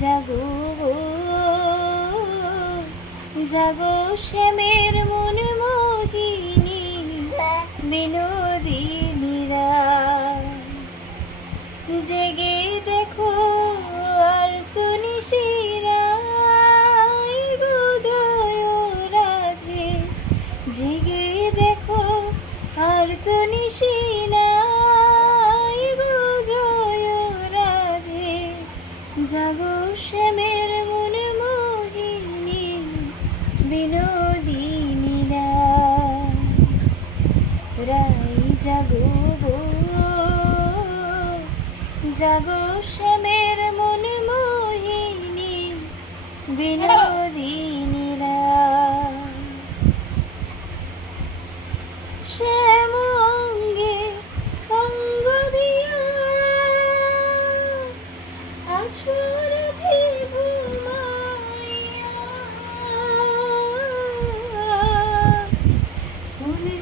জাগো গো। জাগো শ্যামের মন মোহিনী বিনোদিনীরা জেগে দেখো আর তুমি শিরাই গুজয় রাধে জেগে দেখো আর তুমি জাগো শ্যামের মন মোহিনী বিনোদিনীরা। রাই জাগো শ্যামের মন মোহিনী বিনোদিনীরা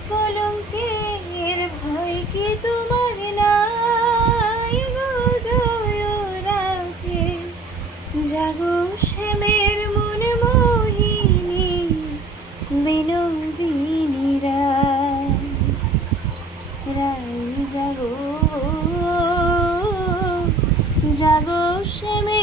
কলঙ্কের ভয় কি তোমার নাই রাখে জাগো শ্যামের মন মোহিনী বিনন্দিনী রায় রায় জাগো জাগো শ্যামের